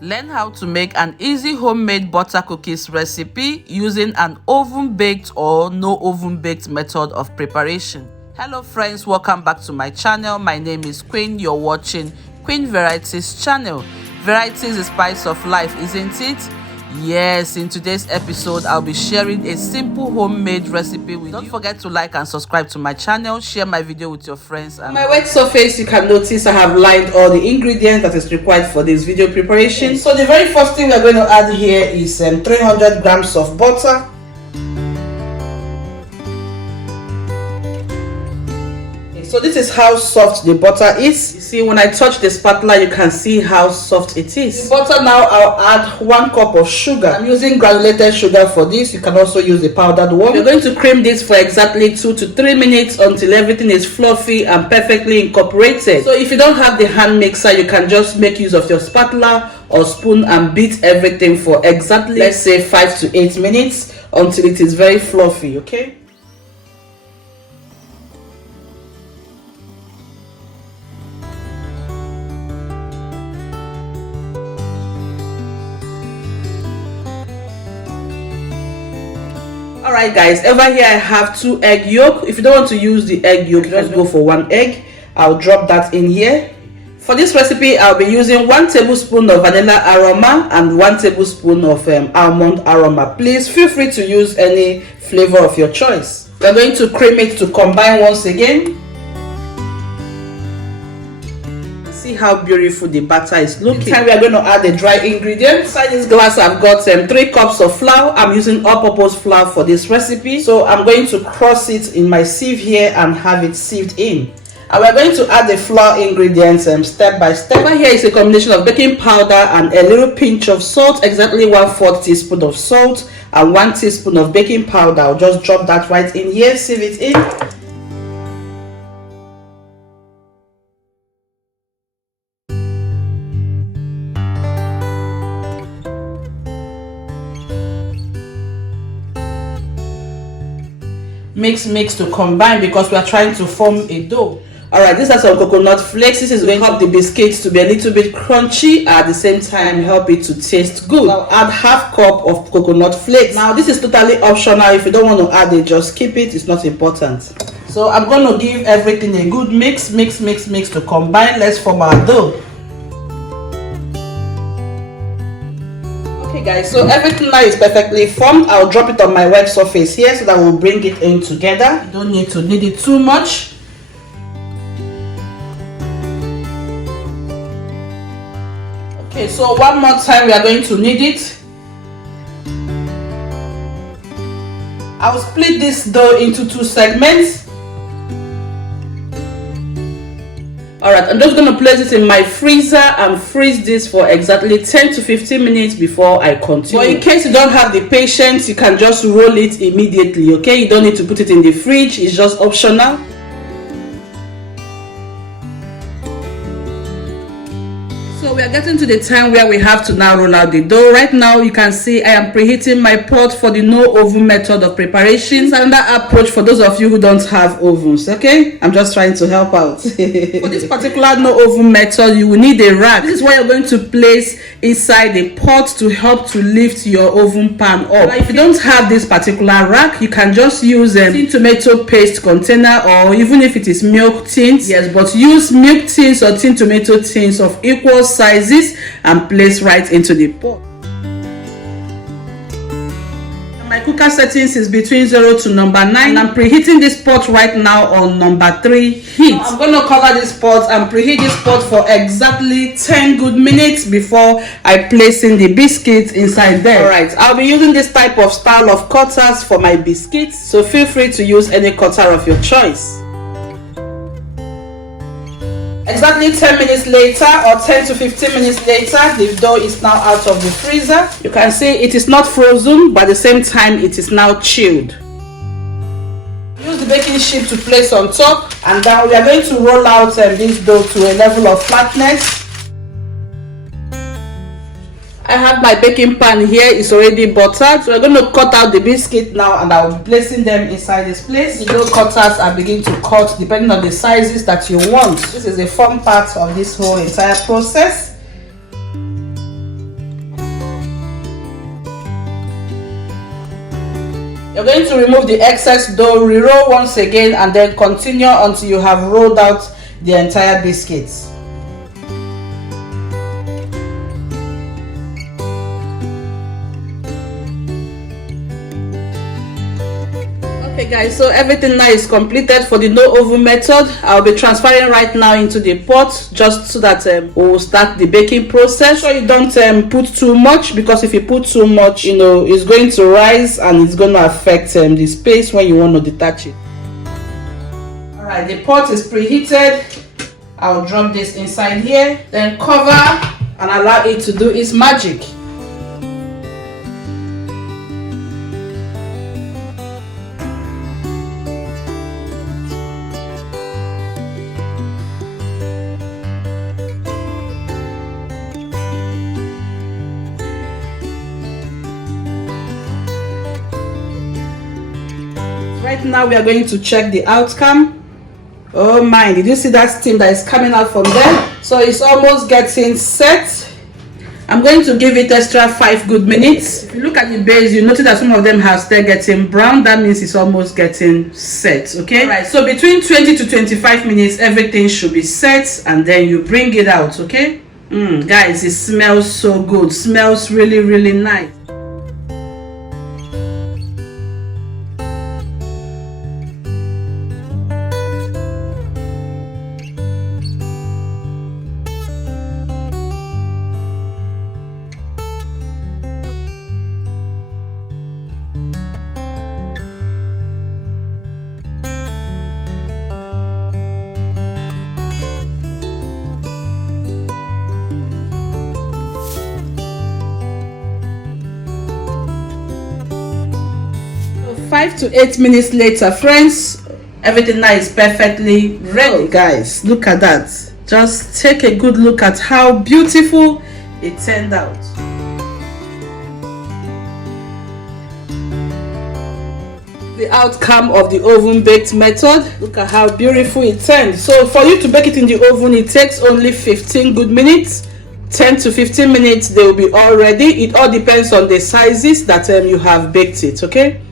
Learn how to make an easy homemade butter cookies recipe using an oven baked or no oven baked method of preparation. Hello friends, welcome back to my channel. My name is Queen. You're watching Queen Varieties channel. Varieties is spice of life, isn't it? Yes, in today's episode I'll be sharing a simple homemade recipe with you. Don't forget to like and subscribe to my channel, share my video with your friends. And on my wet surface, you can notice I have lined all the ingredients that is required for this video preparation. So the very first thing we're going to add here is 300 grams of butter. So this is how soft the butter is. You see, when I touch the spatula, you can see how soft it is. The butter, now I'll add 1 cup of sugar. I'm using granulated sugar for this. You can also use the powdered one. You're going to cream this for exactly 2 to 3 minutes until everything is fluffy and perfectly incorporated. So if you don't have the hand mixer, you can just make use of your spatula or spoon and beat everything for exactly, let's say, 5 to 8 minutes until it is very fluffy, okay? Alright guys, over here I have 2 egg yolk. If you don't want to use the egg yolk, just go for 1 egg. I'll drop that in here. For this recipe, I'll be using 1 tablespoon of vanilla aroma and 1 tablespoon of almond aroma. Please feel free to use any flavor of your choice. We're going to cream it to combine once again. See how beautiful the batter is looking. This time we are going to add the dry ingredients. Inside this glass I've got 3 cups of flour. I'm using all-purpose flour for this recipe, so I'm going to cross it in my sieve here and have it sieved in. And we're going to add the flour ingredients step by step. Over here is a combination of baking powder and a little pinch of salt, exactly 1/4 teaspoon of salt and 1 teaspoon of baking powder. I'll just drop that right in here, sieve it in. Mix to combine because we are trying to form a dough. Alright, these are some coconut flakes. This is going to help the biscuits to be a little bit crunchy, at the same time help it to taste good. I'll add 1/2 cup of coconut flakes. Now this is totally optional. If you don't want to add it, just keep it. It's not important. So I'm going to give everything a good mix to combine. Let's form our dough. Okay guys, so everything now is perfectly formed. I'll drop it on my wet surface here so that we'll bring it in together. You don't need to knead it too much. Okay, so one more time we are going to knead it. I will split this dough into 2 segments. Alright, I'm just going to place it in my freezer and freeze this for exactly 10 to 15 minutes before I continue. But in case you don't have the patience, you can just roll it immediately, okay? You don't need to put it in the fridge, it's just optional. So we are getting to the time where we have to now roll out the dough. Right now you can see I am preheating my pot for the no oven method of preparation. It's another approach for those of you who don't have ovens, okay? I'm just trying to help out. For this particular no oven method, you will need a rack. This is what you're going to place inside the pot to help to lift your oven pan up. Now, if you don't have this particular rack, you can just use a tin tomato paste container, or even if it is milk tins, yes, but use milk tins or tin tomato tins of equal sizes and place right into the pot. My cooker settings is between 0 to number 9. And I'm preheating this pot right now on number 3 heat. Now I'm going to cover this pot and preheat this pot for exactly 10 good minutes before I place in the biscuits inside there. Alright, I'll be using this type of style of cutters for my biscuits, so feel free to use any cutter of your choice. Exactly 10 minutes later, or 10 to 15 minutes later, the dough is now out of the freezer. You can see it is not frozen, but at the same time it is now chilled. Use the baking sheet to place on top, and then we are going to roll out this dough to a level of flatness. I have my baking pan here, it's already buttered, so we're going to cut out the biscuit now, and I'll be placing them inside this place. The dough cutters are beginning to cut depending on the sizes that you want. This is the fun part of this whole entire process. You're going to remove the excess dough, re-roll once again, and then continue until you have rolled out the entire biscuits. Okay guys, so everything now is completed for the no oven method. I'll be transferring right now into the pot just so that we'll start the baking process. So you don't put too much, because if you put too much, you know, it's going to rise and it's going to affect the space when you want to detach it. Alright, the pot is preheated. I'll drop this inside here, then cover and allow it to do its magic. Right now we are going to check the outcome. Oh my, did you see that steam that is coming out from there? So it's almost getting set. I'm going to give it extra 5 good minutes. If you look at the base, you notice that some of them have started getting brown. That means it's almost getting set. Okay, all right, so between 20 to 25 minutes everything should be set, and then you bring it out. Okay, guys, it smells so good. Smells really, really nice. So 5 to 8 minutes later, friends, everything now is perfectly ready. Guys, look at that. Just take a good look at how beautiful it turned out. The outcome of the oven baked method. Look at how beautiful it turned. So for you to bake it in the oven, it takes only 15 good minutes. 10 to 15 minutes they will be all ready. It all depends on the sizes that you have baked it. Okay,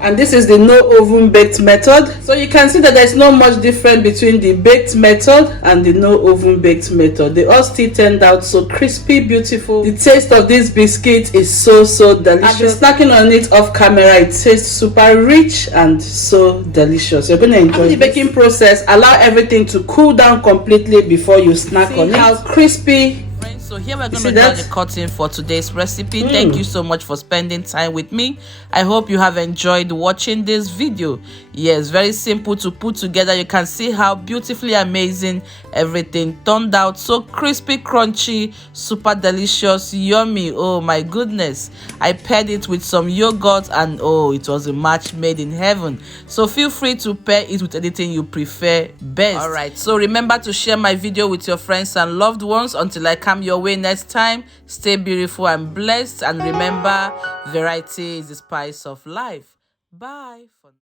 and this is the no oven baked method. So you can see that there's not much difference between the baked method and the no oven baked method. They all still turned out so crispy, beautiful. The taste of this biscuit is so delicious. I've been snacking on it off camera. It tastes super rich and so delicious. You're going to enjoy the baking process. Allow everything to cool down completely before you snack on it. How crispy. So here we're going to draw the curtain for today's recipe. Thank you so much for spending time with me. I hope you have enjoyed watching this video. Yes, very simple to put together. You can see how beautifully amazing everything turned out. So crispy, crunchy, super delicious, yummy. Oh my goodness. I paired it with some yogurt and oh, it was a match made in heaven. So feel free to pair it with anything you prefer best. All right, so remember to share my video with your friends and loved ones. Until I come your way next time, stay beautiful and blessed, and remember, variety is the spice of life. Bye for now.